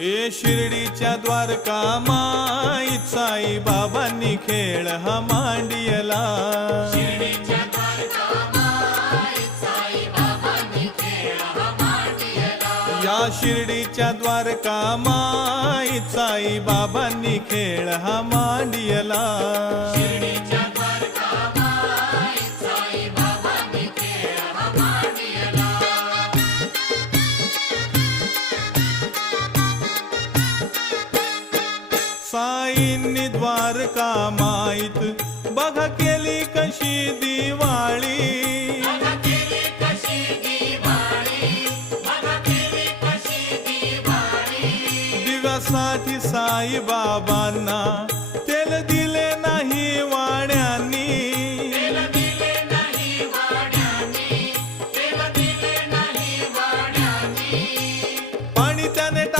हे शिर्डीच्या द्वारका माईत साई बाबांनी खेळ हा मांडियला. शिर्डीच्या द्वारका माईत साई बाबांनी खेळ हा मांडियला. या शिर्डीच्या द्वारका माईत साई बाबांनी खेळ हा मांडियला. शिर्डीच्या द्वारका माईत साई बाबांनी खेळ हा मांडियला. साईंनी द्वारका माईत बघा केली कशी दिवाळी. बघा केली कशी दिवाळी, बघा केली कशी दिवाळी. दिव्यासाठी साई बाबांना तेल दिले